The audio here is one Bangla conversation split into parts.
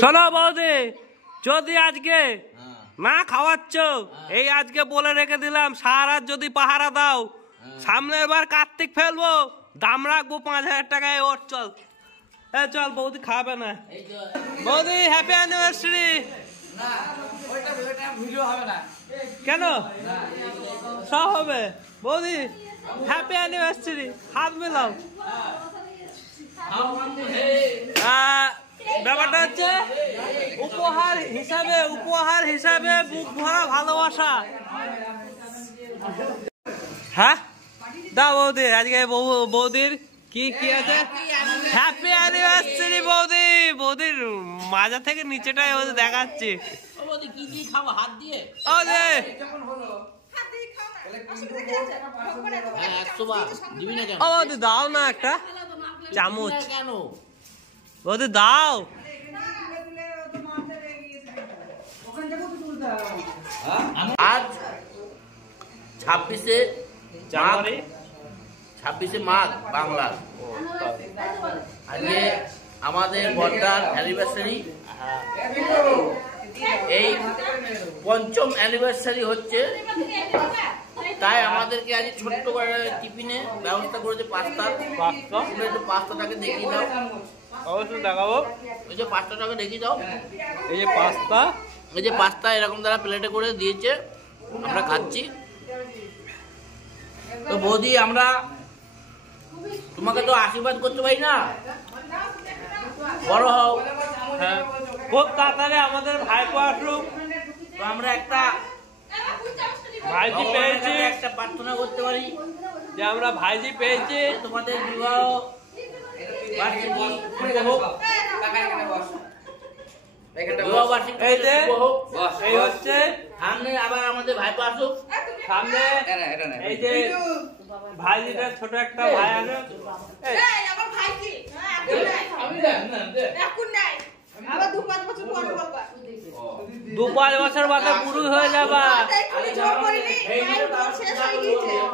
শোনো বৌদি, যদি আজকে না খাওয়াচ্ছ, এই আজকে বলে রেখে দিলাম, সারা রাত যদি পাহারা দাও, সামনের বার কার্তিক ফেলবো, দাম রাখবো 5000 টাকায়। ওর চল, চল বৌদি খাবে না। বৌদি হ্যাপি অ্যানিভার্সারি। কেন সব হবে? বৌদি হ্যাপি অ্যানিভার্সারি, হাত মেলাও। ব্যাপারটা হচ্ছে উপহার হিসাবে বুক ভরা ভালোবাসা। হ্যাঁ দাও বৌদি, আজকে বৌদির কি কি আছে? হ্যাপি অ্যানিভার্সারি বৌদি। বৌদির মাজা থেকে নিচেটাই দেখাচ্ছি। দাও না একটা চামচ, বৌদি দাও। আজ 26শে মাঘ বাংলার। আজকে আমাদের বর্দার অ্যানিভার্সারি, এই 5ম অ্যানিভার্সারি হচ্ছে। তাই আমাদেরকে আজ ছোট্ট করে টিফিনে ব্যবস্থা করেছে পাস্তাটাকে দেখিয়ে দাও। অবশ্যই দেখাবো। ওই যে পাস্তাটাকে দেখিয়ে দাও। এই যে পাস্তা এরকম তারা প্লেটে করে দিয়েছে, আমরা খাচ্ছি। তো বৌদি, আমরা তোমাকে তো আশীর্বাদ করতে পারি না, বড় হও। হ্যাঁ, খুব তাড়াতাড়ি আমাদের ভাইপো আসুক। তো আমরা একটা ভাইজি পেয়েছি, একটা প্রার্থনা করতে পারি যে আমরা ভাইজি পেয়েছি। তোমাদের বিবাহ এই হচ্ছে সামনে আবার আমাদের ভাইপো আসুক। সামনে এই যে ভাইজিদের ছোট একটা ভাই আসুক। 2-5 বছর বাদে বুড়ি হয়ে যাবা।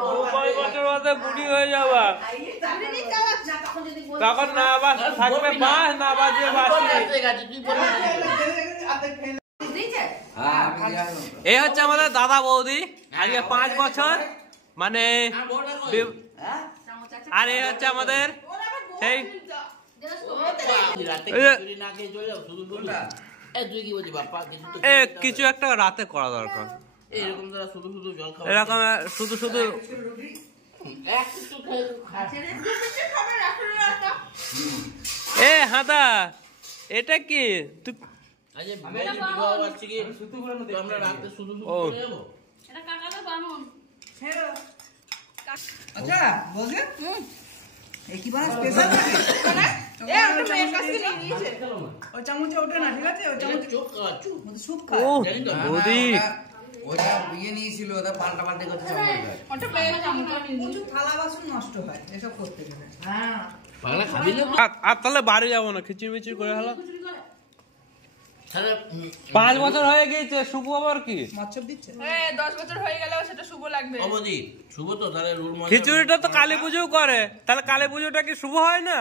2-5 বছর বাদে বুড়ি হয়ে যাবা, তখন না বাস থাকবে বাস, না বাজে বাসি। এই হচ্ছে আমাদের দাদা বৌদি, আজকে 5 বছর মানে। আর এই হচ্ছে আমাদের সেই কিছু একটা রাতে করা দরকার। এরকম শুধু হাদা, এটা কি? আচ্ছা বলছে কি বাস স্পেশাল ওই চামচে ওঠে না, ঠিক আছে? ওই চামচে সুপ খায়। ওটা বিয়ে নিয়েছিল, ওটা পাল্টা করতে থালা বাসন নষ্ট হয় এসব করতে গেলে। হ্যাঁ, আর তাহলে বাড়ি যাবো না, খিচুড়ি মিচুড়ি করে হলো। 5 বছর হয়ে গেছে, শুভ আবার কি মৎসব দিচ্ছে? 10 বছর হয়ে গেলেও সেটা শুভ লাগবে। শুভ তো তাহলে খিচুড়িটা তো কালী পুজো করে, তাহলে কালী পুজোটা কি শুভ হয় না?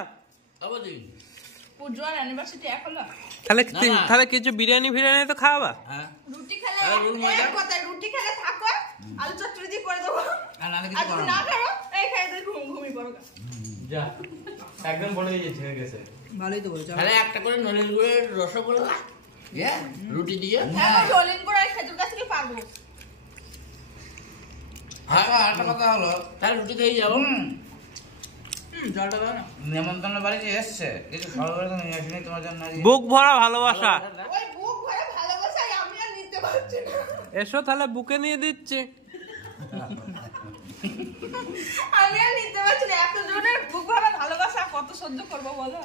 পুজো আর অ্যানিভার্সারি এক হলো। তাহলে কিছু বিরিয়ানি তো খাওয়াবা। রুটি খেলে এক কথা, রুটি খেলে থাকো, আলু চচ্চড়ি দিয়ে করে দেবো। আর যদি না খাও, এই খেয়ে দিয়ে ঘুমিয়ে পড়ো। যা একদম বলে গেছে। ভালোই তো বলেছ। তাহলে একটা করে নলেন গুড়ের রসগোল্লা রুটি দিয়ে। হ্যাঁ, নলেন গুড় আর খেজুর গাছ থেকে পারবো। একটা কথা হলো, তাহলে রুটি খেয়ে যাবো। জলটা দাও না। নেমন্তন্ন বাড়িতে এসছে, কিছু সর্বপ্রথম নিয়ে আসিনি তোমার জন্য। বুক ভরা ভালোবাসা। ওই বুক ভরা ভালোবাসাই আমি আর নিতে পারছি না। এসো তাহলে বুকে নিয়ে দিচ্ছি। আমি আর নিতে পারছি না, এত জনের বুক ভরা ভালোবাসা কত সহ্য করবো বলো?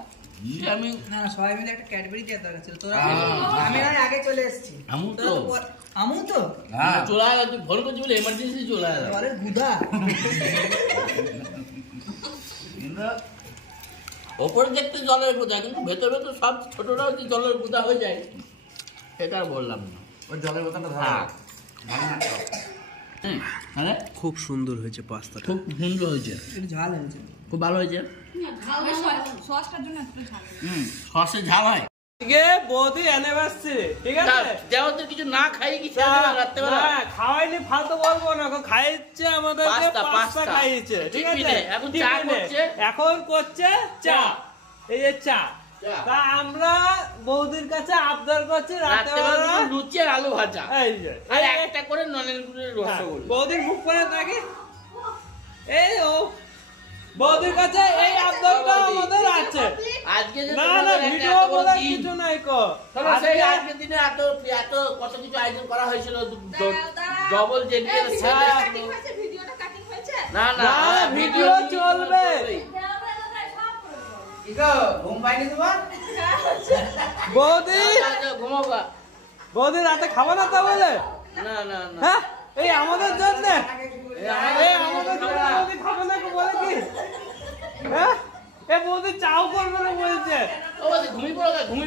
আমি না সবাই মিলে একটা ক্যাডবেরি দেওয়ার দরকার ছিল। তোরা আমি আর আগে চলে এসেছি। আমু তো চলে আয়, তুই ফোন করছি বলে এমার্জেন্সি চলে আয়। আরে গুদা ওপরে দেখতে জলের গুদা, কিন্তু ভেতরে তো সব ছোটরা হচ্ছে জলের গুদা হয়ে যায়, সেটা আর বললাম না। ওই জলের বোতলটা ধরা খুব সুন্দর হয়েছে পাস্তাটা, খুব সুন্দর হয়েছে, ঝাল হয়েছে, খুব ভালো হয়েছে। সসটার জন্য একটু ঝাল। সসে ঝাল হয়। আজকে বৌদি অ্যানিভার্সারি, ঠিক আছে? দেওয়াতে কিছু না খাই কি রাত্রেবেলা খাওয়াইনি ফালতু বলবো না, খাইছে আমাদেরকে পাস্তা খাইছে, ঠিক আছে? এখন করছে চা, এই যে চা। তা আমরা বৌদির কাছে আবদার করছি রাত্রেবেলা লুচি আর আলু ভাজা, এই যে আর একটা করে নলেন গুড়ের রসগোল্লা। বৌদির মুখ করে থাকি, এই ও বৌদির কাছে এই আবদারটা আমাদের আছে। আজকে যে না না ভিডিও বলার কিছু নাই কো, সেই আজকের দিনে এত এত কত কিছু আয়োজন করা হয়েছিল, ডবল জেডিএর ভিডিওটা কাটিং হয়েছে না না ভিডিও চলবে। বৌদি ঘুমাবা, বৌদি রাতে খাবো না তা বলে? না না না হ্যাঁ এই আমাদের জন্য, এই আমাদের জন্য বৌদি খাবে না কো বলে কি? হ্যাঁ এ বৌদি চাও করবে না বলছে। ও বৌদি ঘুমিয়ে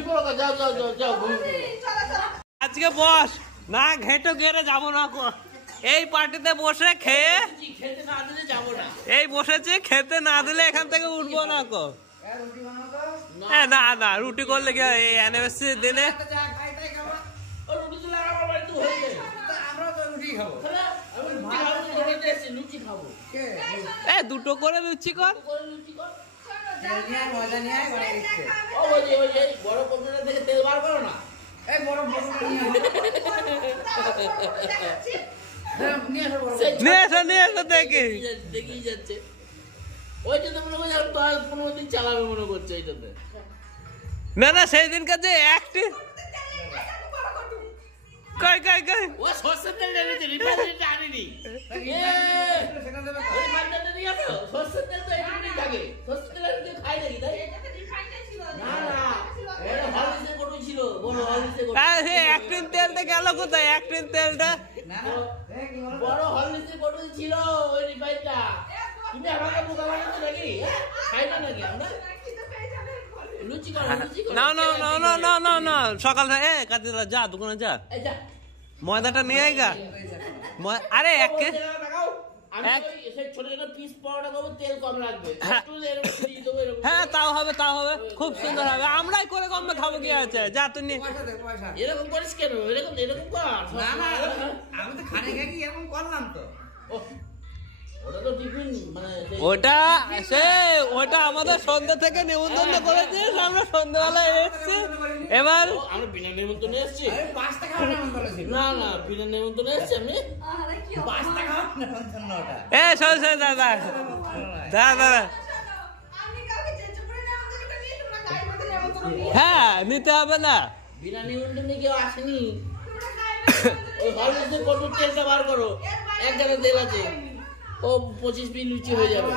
পড়ো, যাও যাও যাও যাও ঘুমিয়ে পড়ো। আজকে বস না ঘেঁটো ঘেরে যাবো না কো, এই পার্টিতে বসে খেয়ে খেতে না দিলে যাবো না। এই বসেছি, খেতে না দিলে এখান থেকে উঠবো না কো। না না রুটি করলে কি এই অ্যানিভার্সারি দিনে দুটো করে লুচি কর। বড় কম্পিউটার থেকে তেল বার করো না, নিয়ে এসো দেখি। দেখেই যাচ্ছে ওইটাতে মনে করছে আর 10-15 দিন চালাবে মনে করছে এইটাতে। না না সেই দিনকার যে একটি কই কই কই ও সরষের তেল এনেছে, রিফাইন তেলটা আনিনি। রিফাইনটা নিয়ে আসো, সরষের তেল তো এখানে থাকে, সরষের তেল আর কেউ খায় নাকি তাই? না না এটা হলদিসের কটু ছিল, বড় হলদিসের কটু। হ্যাঁ সেই একটিন তেলটা গেল কোথায়? একটিন তেলটা বড় হলদিসের কটু ছিল ওই রিফাইনটা। তুমি আমাকে বোকা বানাচ্ছো নাকি? খাই না নাকি আমরা? লুচি করো, লুচি করো। না না না না না না না সকাল এ কাজে যা দোকানে যা, এই যা ময়দাটা নিয়ে আইগা। আরে এক কে আমি ওই সেই ছোট ছোট পিস পাউডার করব, তেল কম লাগবে, একটু এরকম দিয়ে দেবো এরকম। হ্যাঁ তাও হবে খুব সুন্দর হবে, আমরাই করে কমবে খাবো কি আছে, যা তুই নিয়ে। এরকম করিস কেন? এরকম এরকম কর না না, আমি তো খানে খাই এরকম করলাম তো। ওটা তো টিফিন মানে ওটা আমাদের সন্ধ্যা থেকে নিমন্ত্রণ করেছিস, আমরা সন্ধ্যাবেলা এসেছি। এবার আমরা বিনা নিমন্ত্রণে এসেছি। পাঁচটা খাওয়া নাম বলেছিল। না না বিনা নিমন্ত্রণে এসেছি আমি। পাঁচটা খাওয়া নিমন্ত্রণ না ওটা। এ শোন দাদা হ্যাঁ নিতে হবে না, বিনা নিমন্ত্রণে কেউ আসেনি। ওই হলদিসের কটুর তেলটা বার করো, এক জায়গায় তেল আছে, ও 25 পিস লুচি হয়ে যাবে।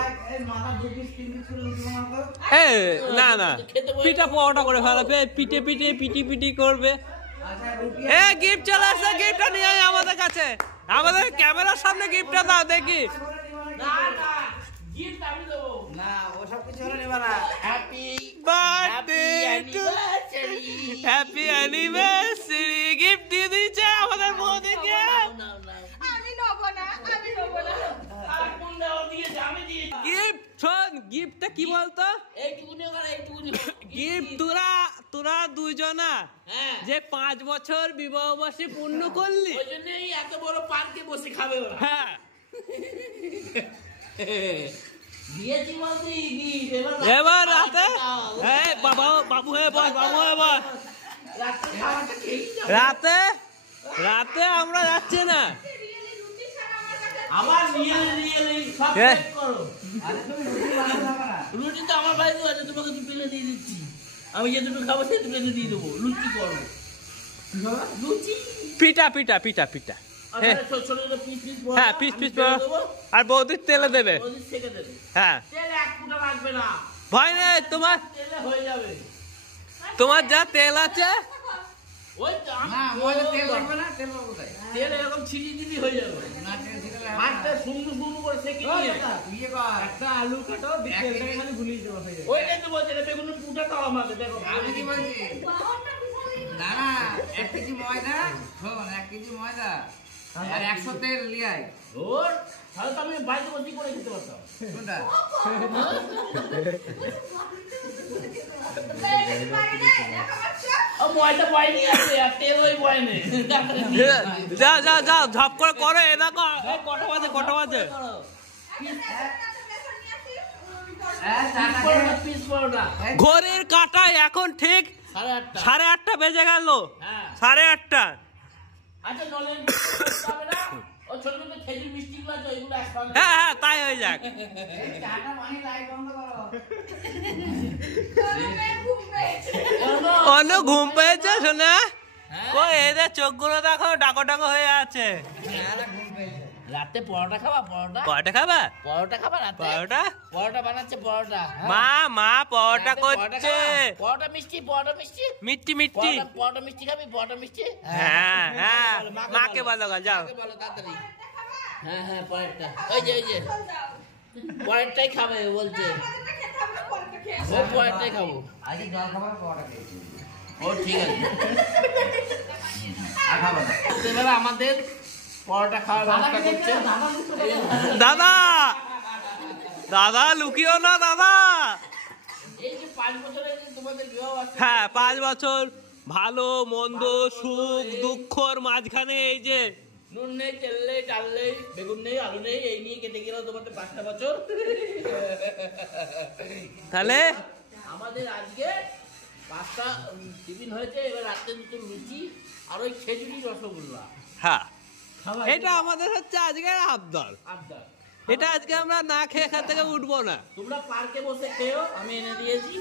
না না পিঠা পোড়াটা করে ফেলাবে, পিটি করবে। এ গিফট চলে আসছে, গিফটটা নিয়ে আয় আমাদের কাছে, আমাদের ক্যামেরার সামনে গিফটটা দাও দেখি। না না গিফট আমি দেবো না, ওসব কিছু হলে নেবা না। Happy birthday to happy anniversary gift দিয়ে দিয়েছে আমাদের বৌদিকে। আমি নেব না, আমি নেব না। আর কোন দাও দিয়েছে? আমি দিয়েছি গিফট। শোন গিফটটা কি বলতো, এইটুকুনি ওখানে এইটুকুনি গিফট তোরা দুইজনা হ্যাঁ যে 5 বছর বিবাহবার্ষিকী পূর্ণ করলি, ওই জন্যই এত বড় পার্কে বসে খাবে ওরা। হ্যাঁ দিয়েছি বলতে এবার রাতে বাবু হে বস রাতে আমরা যাচ্ছি না। আবার রিয়েলি সব চেক করো। রুটি তো আমার বাড়িতে আছে, তোমাকে 2 প্লেট দিয়ে দিচ্ছি। আমি যে দুটো খাবো সেই 2 প্লেট দিয়ে দেবো। লুচি করো, লুচি পিঠা হ্যাঁ ছোট ছোট পিস হ্যাঁ পিস আর বৌদির তেলে দেবে। সেকে দেবে, হ্যাঁ তেল 1 ফুটা লাগবে না, ভয় নেই, তেলে হয়ে যাবে। তোমার যা তেল আছে ওই তো না, ময়দা তেল লাগবে না, তেল লাগবে কোথায়? তেল এরকম ছিটি হয়ে যাবে। না, তেল দিতে লাগবে না। হাতটা সুন্দর করে সেকে নিয়ে ইয়ে কর, একটা আলু কাটো, তেলটাকে খালি ভুলিয়ে দেবো হয়ে যাবে। ওইটাই তো বলছে, বেগুনের পুটা তো আমাকে দেখো। আমি কি বলছি? না না, 1 কেজি ময়দা, শোন 1 কেজি ময়দা আর 100 তেল লিয়াই। ওর তাহলে তো আমি বাড়িতে বসে করে খেতে পারতাম। কোনটা? ও ময়দা বয়নি আছে আর তেল ওই বয়নে যা যা যা ঝপ করে করে এ দেখো এই কটা বাজে পিস পরোটা ঘড়ির কাঁটায় এখন ঠিক 8:30 বেজে গেল। হ্যাঁ 8:30 আচ্ছা নলেন হবে না ও ছোট ছোট খেজুর মিষ্টি গুলো আছে ওইগুলো একসঙ্গে হ্যাঁ হ্যাঁ তাই হয়ে যাক। অনু ঘুম পেয়েছে শোনা কই এদের চোখগুলো দেখো ডাকো ডাকো হয়ে আছে। রাতে পরোটা খাবা পরোটা পরোটা খাবা পরোটা খাবা রাতে পরোটা পরোটা বানাচ্ছে পরোটা মা পরোটা করছে পরোটা মিষ্টি মিষ্টি মিষ্টি পরোটা মিষ্টি খাবি পরোটা মিষ্টি হ্যাঁ হ্যাঁ মাকে বলো গো যাও বলো তাড়াতাড়ি হ্যাঁ হ্যাঁ পরেরটা ওই যে পরেরটাই খাবে ও বলছে ও পরেরটাই খাবো আজকে জল খাবার পরোটা খেয়েছি। ও ঠিক আছে আর খাবো না। এবার আমাদের পরোটা খাওয়ার ব্যবস্থা করছে দাদা দাদা লুকিও না দাদা। এই যে 5 বছরে যে তোমাদের বিবাহ আছে হ্যাঁ 5 বছর ভালো মন্দ সুখ দুঃখর মাঝখানে এই যে নুন নেই তেল নেই ডাল নেই বেগুন নেই আলু নেই এই নিয়ে কেটে গেল তোমাদের 5টা বছর তাহলে আমাদের আজকে 5টা টিফিন হয়েছে এবার রাতে 2টো লুচি আর ওই খেজুরি রসগোল্লা হ্যাঁ খাবার এটা আমাদের হচ্ছে আজকের আবদার। আবদার এটা আজকে আমরা না খেয়ে এখান থেকে উঠবো না। তোমরা পার্কে বসে খেও আমি এনে দিয়েছি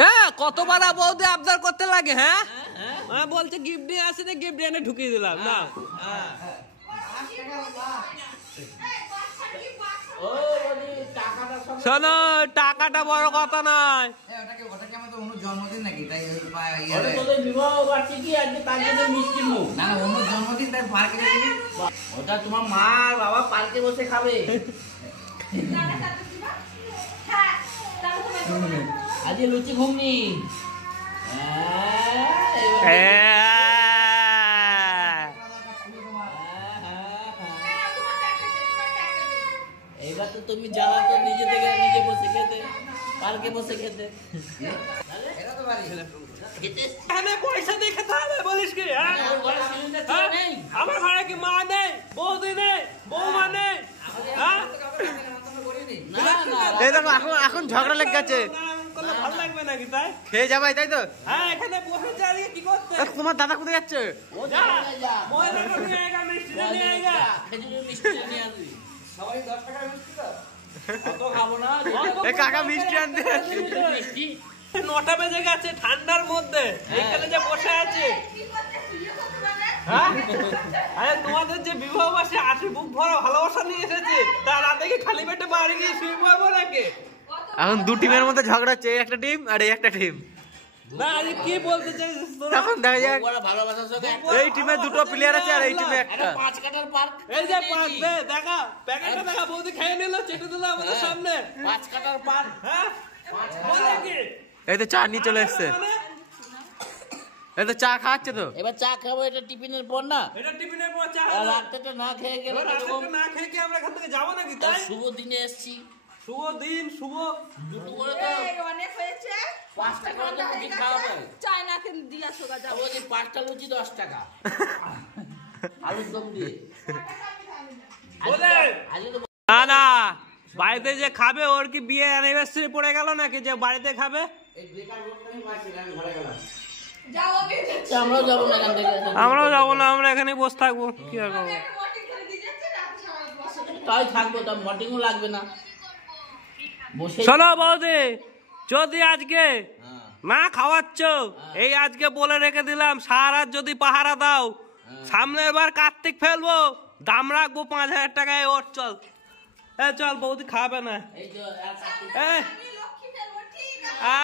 হ্যাঁ কতবার বৌদি আবদার করতে লাগে হ্যাঁ হ্যাঁ মা বলছে গিফট নিয়ে আসেনি গিফট এনে ঢুকিয়ে দিলাম না হ্যাঁ ও বলি টাকাটা সব শোনো টাকাটা বড় কথা নয় ওটাকে আমাদের অনুর জন্মদিন নাকি তাই ওটা তোদের বিবাহ বার্ষিকী আজকে তার জন্য মিষ্টি মুখ না না অনুর জন্মদিন তাই পার্কে গেছি। ওটা তোমার মা আর বাবা পার্কে বসে খাবে আজকে লুচি ঘুগনি এইবার তো তুমি জানা তো নিজে থেকে নিজে বসে খেতে পার্কে বসে খেতে এটা তো বাড়ি খেতে এখানে পয়সা দিয়ে খেতে হবে বলিস কি হ্যাঁ ওর ঘরে সিলিন্ডার ছিল হ্যাঁ? নেই আমার ঘরে কি মা নেই বৌদি নেই বৌমা নেই হ্যাঁ না না এই দেখো এখন ঝগড়া লেগে গেছে করলে ভালো লাগবে নাকি তাই খেয়ে যাবাই তাই তো হ্যাঁ এখানে বসে চালিয়ে কি করতে তোমার দাদা কোথায় যাচ্ছে ও যা যা ময়দাটা নিয়ে আয় গা মিষ্টিটা নিয়ে আয় গা খেজুরের মিষ্টি নিয়ে আসবি সবাই 10 টাকার মিষ্টি তো অত খাবো না এই কাকা মিষ্টি আনতে খেজুরের মিষ্টি 9টা বেজে গেছে ঠান্ডার মধ্যে এইখানে যে বসে আছে হ্যাঁ আরে তোমাদের যে বিবাহ বাসে আশি বুক ভরা ভালোবাসা নিয়ে এসেছে তার রাতে কি খালি পেটে বাড়ি গিয়ে শুয়ে পড়বো নাকি এখন 2 টিমের মধ্যে ঝগড়া হচ্ছে এই একটা টিম আর এই একটা টিম না আরে কি বলতে চাইছিস তোরা এখন দেখা যাক বড় ভালোবাসার সঙ্গে এই টিমে 2টো প্লেয়ার আছে আর এই টিমে একটা একটা 5 কাটার পার্ক এই যে পাক দে দেখা প্যাকেটটা দেখা বৌদি খেয়ে নিল চেটে দিল আমাদের সামনে 5 কাটার পার্ক হ্যাঁ বলে কি এই তো চা নিয়ে চলে এসেছে এই তো চা খাচ্ছে তো এবার চা খাবো এটা টিফিনের পর না এটা টিফিনের পর চা আর রাত্রেটা না খেয়ে গেলে এরকম না খেয়ে কি আমরা এখান থেকে যাবো নাকি তাই শুভ দিনে এসেছি শুভ দিন শুভ দুটো করে তো অনেক হয়েছে 5টা করে তো লুচি খাওয়াবে চায়নাকে দিয়া সোগা যাবো বলছি 5টা লুচি 10 টাকা আলুর দম দিয়ে বলে আজকে তো না না বাড়িতে যে খাবে ওর কি বিয়ে অ্যানিভার্সারি পড়ে গেল নাকি যে বাড়িতে খাবে যাও আমি আমরাও যাবো না এখান থেকে আমরাও যাবো না আমরা এখানে বসে থাকবো কি আর করবো মর্নিং করে দিয়ে যাচ্ছে রাতে সবাই বসে তাই থাকবো তার মটিংও লাগবে না বসে শোনো বৌদি যদি আজকে না খাওয়াচ্ছ এই আজকে বলে রেখে দিলাম সারা রাত যদি পাহারা দাও সামনের বার কার্তিক ফেলবো দাম রাখবো 5,000 টাকায় ওর চল চল বৌদি খাবে না এই যে এই আমি লক্ষ্মী ফেলবো ঠিক আছে